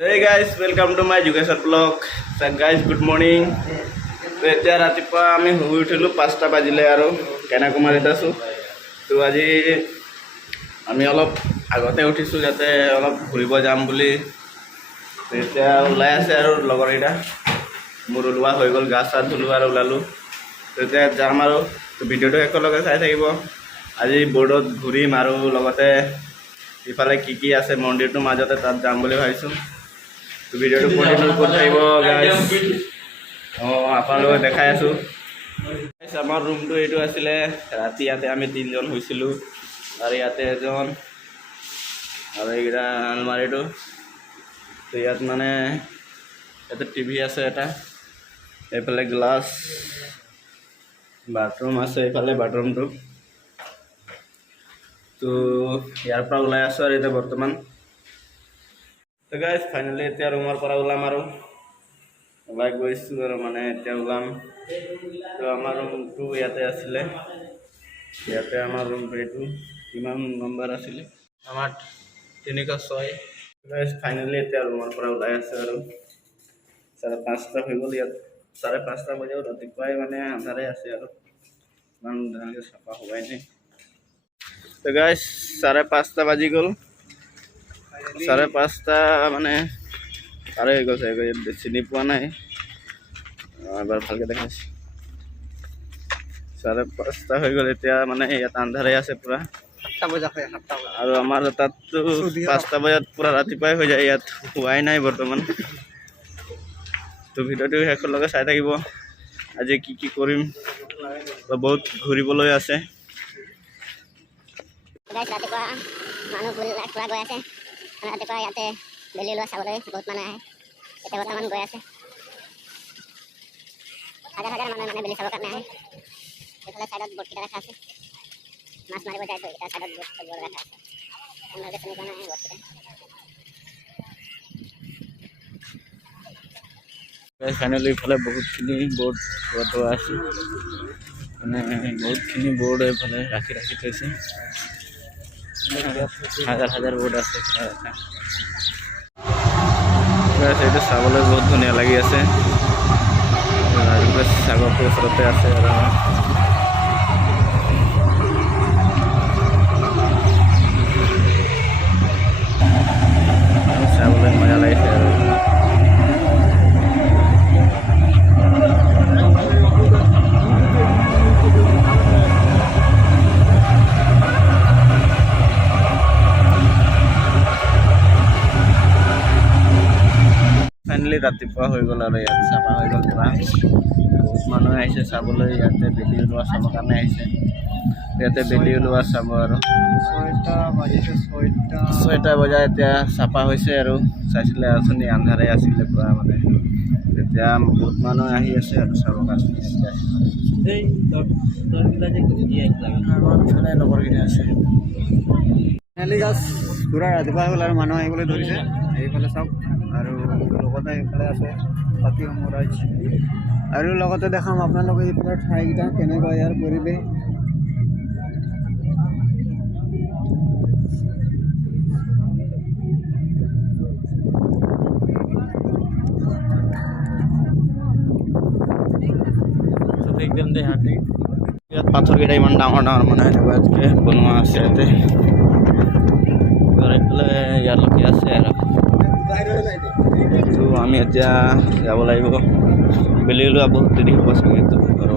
Hey guys, welcome to my Jugesar vlog. So guys, good morning. তো এতিয়া ৰাতিপুৱা আমি শুই উঠিলোঁ 5টা বাজিলে আৰু কন্যাকুমাৰীত আছোঁ। তো আজি আমি অলপ আগতে উঠিছোঁ যাতে অলপ ঘূৰিব যাম বুলি। তো এতিয়া ওলাই আছে আৰু লগৰকেইটা। মোৰ ওলোৱা হৈ গ'ল, গা চা ধুলোঁ আৰু ওলালোঁ। তো এতিয়া যাম আৰু ভিডিঅ'টো একেলগে চাই থাকিব। আজি বৰ্ডত ঘূৰিম আৰু লগতে ইফালে কি আছে মন্দিৰটোৰ মাজতে তাত যাম বুলি ভাবিছোঁ। তো ভিডিঅ'টো কণ্টিনিউ কৰি থাকিব গাইজ। আপোনালোকক দেখাই আছোঁ। আমাৰ ৰুমটো এইটো আছিলে। ৰাতি ইয়াতে আমি 3জন শুইছিলোঁ আৰু ইয়াতে এজন আৰু এইকেইটা আলমাৰীটো। তো ইয়াত মানে ইয়াতে টিভি আছে এটা, এইফালে গ্লাছ, বাথৰুম আছে এইফালে বাথৰুমটো। তো ইয়াৰ পৰা ওলাই আছোঁ আৰু এতিয়া বৰ্তমান। তো গাইজ ফাইনেলি এতিয়া ৰুমৰ পৰা ওলাম আৰু ওলাই গৈছোঁ আৰু মানে এতিয়া ওলাম। তো আমাৰ ৰুমটো ইয়াতে আছিলে, ইয়াতে আমাৰ ৰুমটো এইটো কিমান নম্বৰ আছিলে আমাৰ 306। গাইজ ফাইনেলি এতিয়া ৰুমৰ পৰা ওলাই আছোঁ আৰু 5:30 হৈ গ'ল। ইয়াত 5:30 বজাত ৰাতিপুৱাই মানে আন্ধাৰে আছে আৰু ইমান ধুনীয়াকৈ চাফা হোৱাই নাই। তো গাইজ 5:30 বাজি গ'ল। 5:30 মানে পাৰ হৈ গৈছে, চিনি পোৱা নাই। এবাৰ ভালকৈ দেখাইছোঁ। 5:30 হৈ গ'ল এতিয়া মানে ইয়াত আন্ধাৰে আছে পূৰা। আৰু আমাৰ তাততো 5টা বজাত পূৰা ৰাতিপুৱাই হৈ যায়, ইয়াত হোৱাই নাই বৰ্তমান। তো ভিডিঅ'টো শেষলৈকে চাই থাকিব। আজি কি কৰিম, বহুত ঘূৰিবলৈ আছে। ৰাতিপুৱা মানুহ পুৰা গৈ আছে। ৰাতিপুৱা ইয়াতে বেলি ওলোৱা চাবলৈ বহুত মানুহ আহে। এতিয়া বৰ্তমান গৈ আছে, হাজাৰ মানুহ মানে বেলি চাবৰ কাৰণে আহে। এইফালে ছাইডত বটকেইটা ৰাখা আছে, মাছ মাৰিব যায়। তো এটা ছাইডত বট ৰাখা আছে, আপোনালোকে চিনি পোৱা নাই বটকেইটা। ফাইনেলি ইফালে বহুতখিনি বৰ্ড থোৱা আছে, মানে বহুতখিনি বৰ্ড এইফালে ৰাখি থৈছে। হাজাৰ বৰ্ড আছে এইফালে ৰাখা। এইটো চাবলৈ বহুত ধুনীয়া লাগি আছে। সাগৰটো ওচৰতে আছে আৰু চাবলৈ মজা লাগিছে আৰু ফাইনেলি ৰাতিপুৱা হৈ গ'ল আৰু ইয়াত চাফা হৈ গ'ল পূৰা। বহুত মানুহ আহিছে চাবলৈ, ইয়াতে বেলি ওলোৱা চাবৰ কাৰণে আহিছে। ইয়াতে বেলি ওলোৱা চাব আৰু 6টা বজাত এতিয়া চাফা হৈছে আৰু চাইছিলে আচনি আন্ধাৰে আছিলে পূৰা মানে। এতিয়া বহুত মানুহ আহি আছে আৰু চাবৰ কাৰণে। লগৰফালে লগৰকেইটা আছে। ফাইনেলি গাছ পূৰা ৰাতিপুৱা হ'ল আৰু মানুহ আহিবলৈ ধৰিছে। এইফালে চাওক আৰু লগতে এইফালে আছে বাকী সমৰাজ। আৰু লগতে দেখাম আপোনালোকে এইফালে ঠাইকেইটা কেনেকুৱা ইয়াৰ পৰিৱেশ। ইয়াত পাথৰকেইটা ইমান ডাঙৰ মানে এনেকুৱাকৈ বনোৱা আছে ইয়াতে। এইফালে ইয়ালৈকে আছে আৰু তো আমি এতিয়া যাব লাগিব। বেলি ওলোৱা বহুত দেৰি হ'ব চাগে। তো আৰু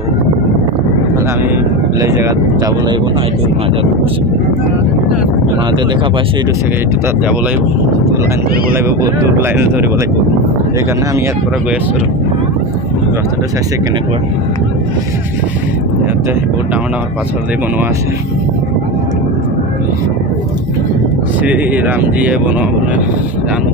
এইফালে আমি বেলেগ জেগাত যাব লাগিব না, এইটো মাজতে দেখা পাইছোঁ এইটো চাগে, এইটো তাত যাব লাগিব। লাইন ধৰিব লাগিব, বহুত দূৰ লাইন ধৰিব লাগিব। সেইকাৰণে আমি ইয়াৰ পৰা গৈ আছোঁ আৰু ৰাস্তাটো চাইছে কেনেকুৱা। ইয়াতে বহুত ডাঙৰ পাথৰ দি বনোৱা আছে। শ্ৰী ৰামজীয়ে বনোৱা বোলে, জানো।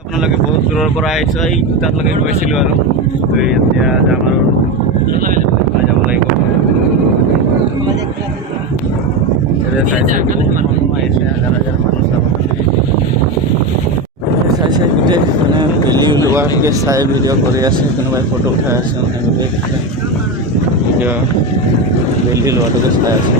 আপোনালোকে বহুত দূৰৰ পৰা আহিছে, এই তাতলৈকে গৈছিলোঁ আৰু এতিয়া যাম আৰু যাব লাগিব। চাই গোটেই মানে বেলি ওলোৱালৈকে চাই ভিডিঅ' কৰি আছে, কোনোবাই ফটো উঠাই আছে, মানে গোটেই ভিডিঅ' বেলি লোৱাটোকে চাই আছে।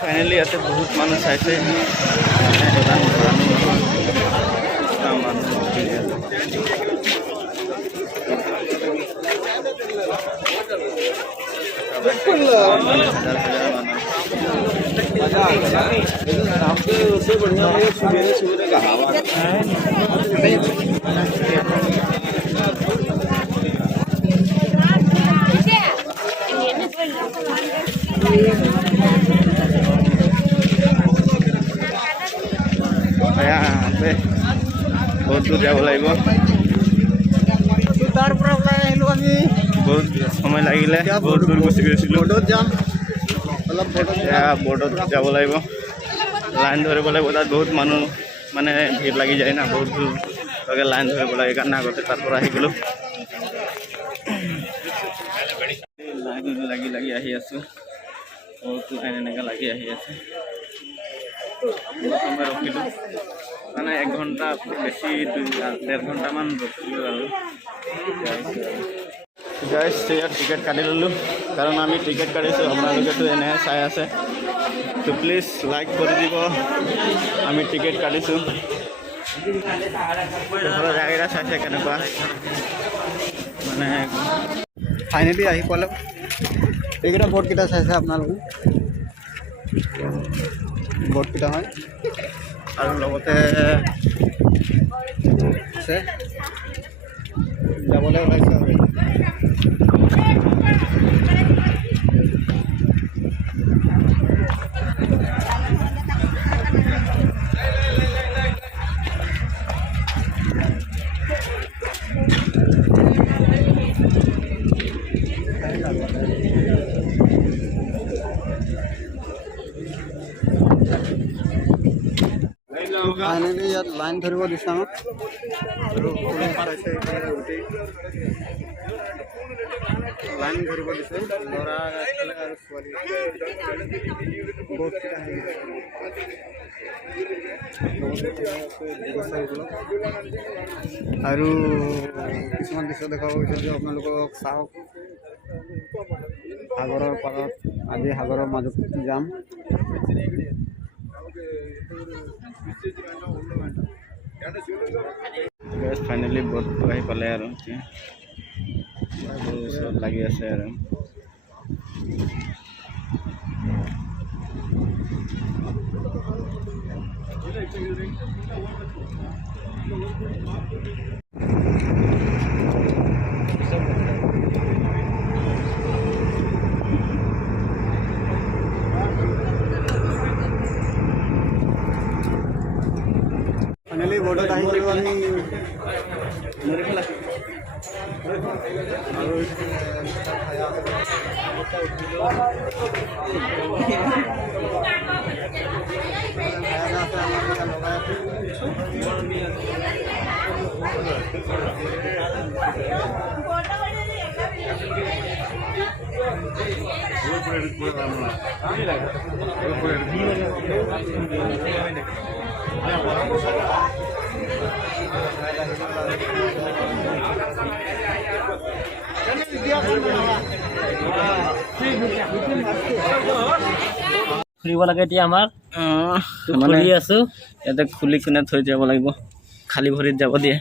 ফাইনেলি ইয়াতে বহুত মানুহ চাইছে, বহুত দূৰ যাব লাগিব, তাৰ পৰা ওলাই আহিলোঁ আমি। বহুত সময় লাগিলে, বহুত দূৰ গুচি গৈছিলোঁ। বৰ্ডত যাম, অলপ এতিয়া বৰ্ডত যাব লাগিব, লাইন ধৰিব লাগিব। তাত বহুত মানুহ মানে ভিৰ লাগি যায় না, বহুত দূৰলৈকে লাইন ধৰিব লাগে, কাৰণে আগতে তাৰ পৰা আহি গ'লোঁ। লাইন লাগি লাগি আহি আছোঁ, বহুত লাইন এনেকৈ লাগি আহি আছে। বহুত সময় ৰখিলোঁ, মানে 1 ঘণ্টা বেছি 1.5 ঘণ্টামান ৰখিলোঁ আৰু গাইজ ইয়াত টিকেট কাটি ল'লোঁ, কাৰণ আমি টিকেট কাটিছোঁ, আপোনালোকেতো এনেহে চাই আছে। তো প্লিজ লাইক কৰি দিব, আমি টিকেট কাটিছোঁ। জেগাকেইটা চাইছে কেনেকুৱা, মানে ফাইনেলি আহি পালোঁ। এইকেইটা বৰ্ডকেইটা চাইছে আপোনালোকে, বৰ্ডকেইটা হয় আৰু লগতে আছে যাবলৈ ওলাইছোঁ আৰু ফাইনেলি ইয়াত লাইন ধৰিব দিছে আমাক, আৰু লাইন ধৰিব দিছে ল'ৰা আৰু ছোৱালী। আৰু কিছুমান দৃশ্য দেখাব বিচাৰিছোঁ আপোনালোকক, চাওক। সাগৰৰ পাৰত, আজি সাগৰৰ মাজত যাম। ফাইনেলি বৰ্ডটো আহি পালে আৰু ওচৰত লাগি আছে আৰু ফাইনেলি বৰ্ডত আহি গ'লোঁ আমি। খুলিব লাগে এতিয়া আমাৰ মানে খুলি আছো ইয়াতে খুলি কিনে থৈ যাব লাগিব খালী ভৰিত যাব দিয়ে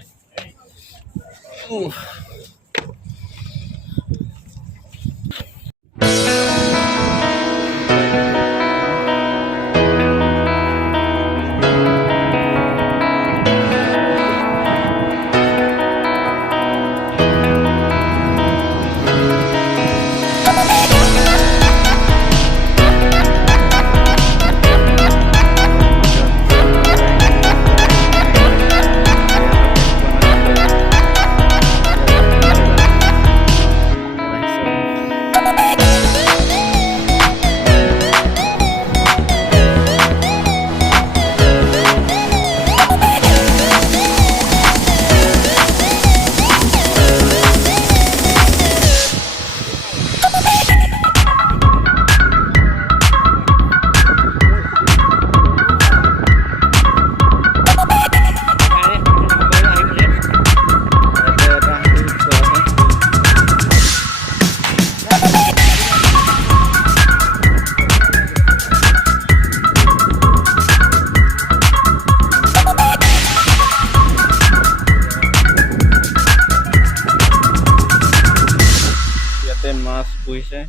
মাছ পুহিছে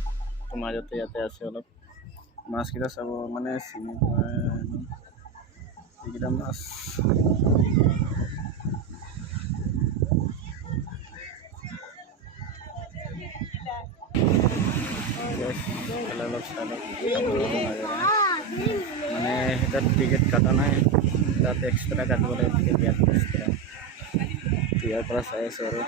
মাজতে ইয়াতে আছে অলপ মাছকেইটা চাব মানে চিনি পায় এইকেইটা মাছ অলপ মানে তাত টিকেট কাটা নাই তাত এক্সট্ৰা কাটিব লাগে টিকেট ইয়াত এক্সট্ৰা ইয়াৰ পৰা চাই আছোঁ আৰু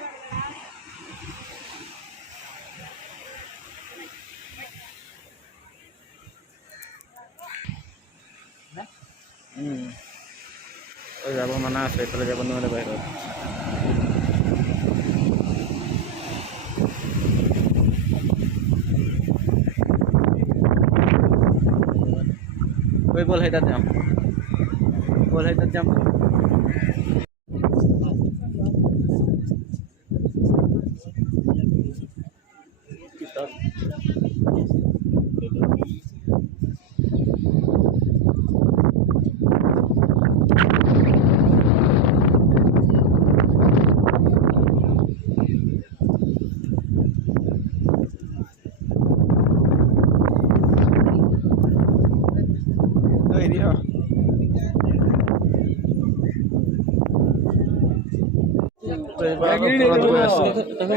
যাব মানা আছে এইফালে যাব নোৱাৰে বাহিৰত বল সেই তাত যাম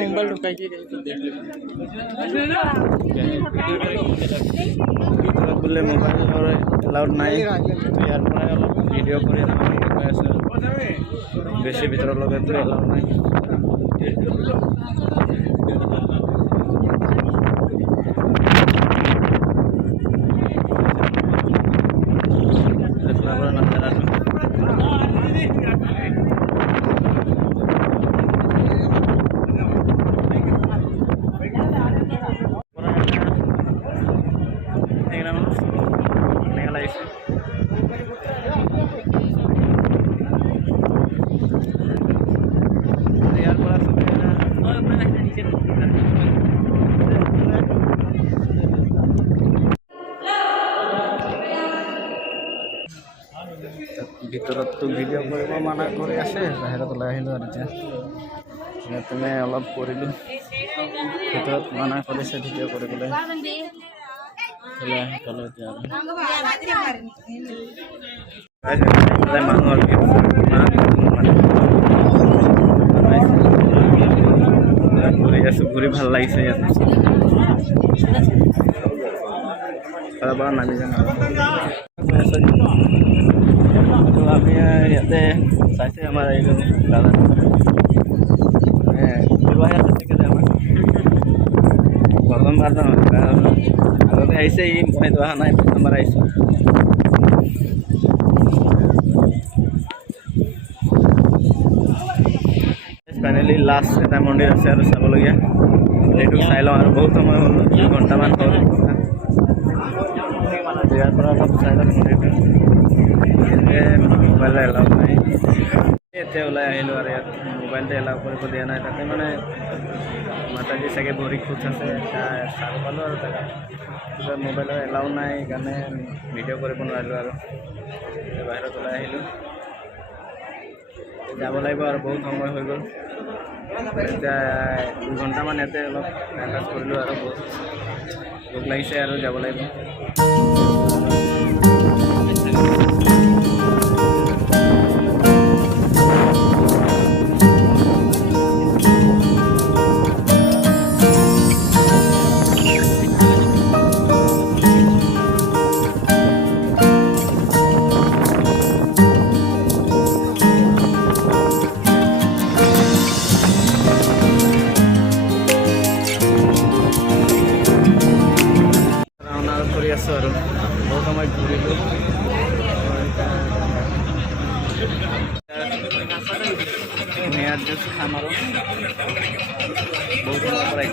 মোবাইল ঢুকাই বোলে মোবাইলৰ এলাউড নাই ইয়াৰ পৰাই অলপ ভিডিঅ' কৰি দেখাই আছোঁ বেছি ভিতৰলৈকে এলাউড নাই ভিতৰততো ভিডিঅ' কৰিব মানা কৰি আছে বাহিৰত ওলাই আহিলোঁ আৰু এতিয়া তেনে অলপ কৰিলোঁ ভিতৰত মানা কৰিছে ভিডিঅ' কৰিবলৈ এতিয়া মানুহৰ ঘূৰি আছোঁ ঘূৰি ভাল লাগিছে ইয়াতে পৰা নামি যাম আমি ইয়াতে চাইছে আমাৰ এই দাদা প্ৰথমবাৰ আগতে আহিছে ই মই অহা নাই প্ৰথমবাৰ আহিছোঁ ফাইনেলি লাষ্ট এটা মন্দিৰ আছে আৰু চাবলগীয়া এইটো চাই লওঁ আৰু বহুত সময় হ'ল 2 ঘণ্টামান হ'ল ইয়াৰ পৰা অলপ চাই লওঁ মন্দিৰটো মোবাইল এলাউড নাই এতিয়া ওলাই আহিলোঁ আৰু ইয়াত মোবাইলটো এলাউ কৰিব দিয়া নাই তাতে মানে মাতাজী চাগে ভৰি খোজ আছে চাব পালোঁ আৰু তাতে কিবা মোবাইলৰ এলাউ নাই সেইকাৰণে ভিডিঅ' কৰিব নোৱাৰিলোঁ আৰু বাহিৰত ওলাই আহিলোঁ যাব লাগিব আৰু বহুত সময় হৈ গ'ল এতিয়া 2 ঘণ্টামান ইয়াতে অলপ টাইম পাছ কৰিলোঁ আৰু বহুত ভোক লাগিছে আৰু যাব লাগিব কৰি আছোঁ আৰু বহুত সময় ঘূৰিলোঁ মেয়াদ জুচ খাম আৰু বহুত সময় পৰা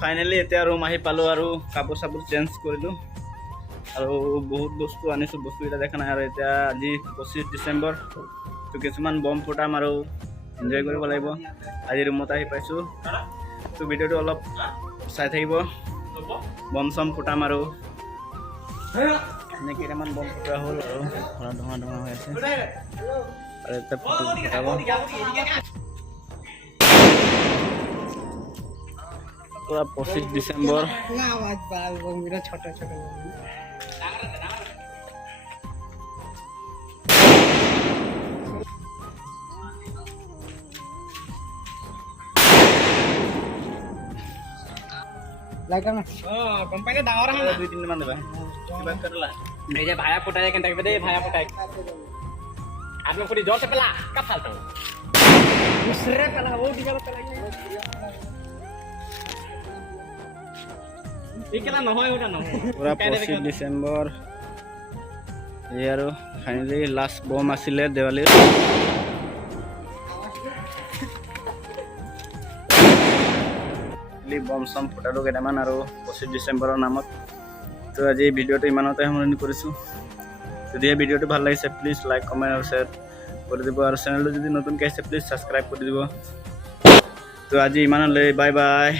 ফাইনেলি এতিয়া ৰুম আহি পালোঁ আৰু কাপোৰ চাপোৰ চেঞ্জ কৰিলোঁ আৰু বহুত বস্তু আনিছোঁ বস্তুকেইটা দেখা নাই আৰু এতিয়া আজি 25 ডিচেম্বৰ তো কিছুমান বম ফুটাম আৰু এনজয় কৰিব লাগিব আজি ৰুমত আহি পাইছোঁ তো ভিডিঅ'টো অলপ চাই থাকিব বম চম ফুটাম আৰু এনে কেইটামান বম ফুটোৱা হ'ল আৰু ধোঁৱা ধোঁৱা হৈ আছে আৰু এটা ফুটাব पूरा 25 डिसेंबर छोटा छोटा कंपनी डाঙर है 2-3 মান দেবা কিবা करला এই যে ভায়া ফুটাই কেন থাকবে দে ভায়া ফুটাই আপনি ফুটি জোর से পেলা का फालतू दूसरे पेला वो दिखा पेला একেলা নহয় ওটা নহয় পুরা 25 ডিসেম্বর এই আৰু ফাইনালি লাস্ট বম আছিলে দেৱালীৰ বম চম ফুটালো কেইটামান আৰু 25 ডিচেম্বৰৰ নামত তো আজি ভিডিঅ'টো ইমানতে সামৰণি কৰিছোঁ যদি এই ভিডিঅ'টো ভাল লাগিছে প্লিজ লাইক কমেণ্ট আৰু শ্বেয়াৰ কৰি দিব আৰু চেনেলটো যদি নতুনকৈ আহিছে প্লিজ ছাবস্ক্ৰাইব কৰি দিব তো আজি ইমানলৈ বাই বাই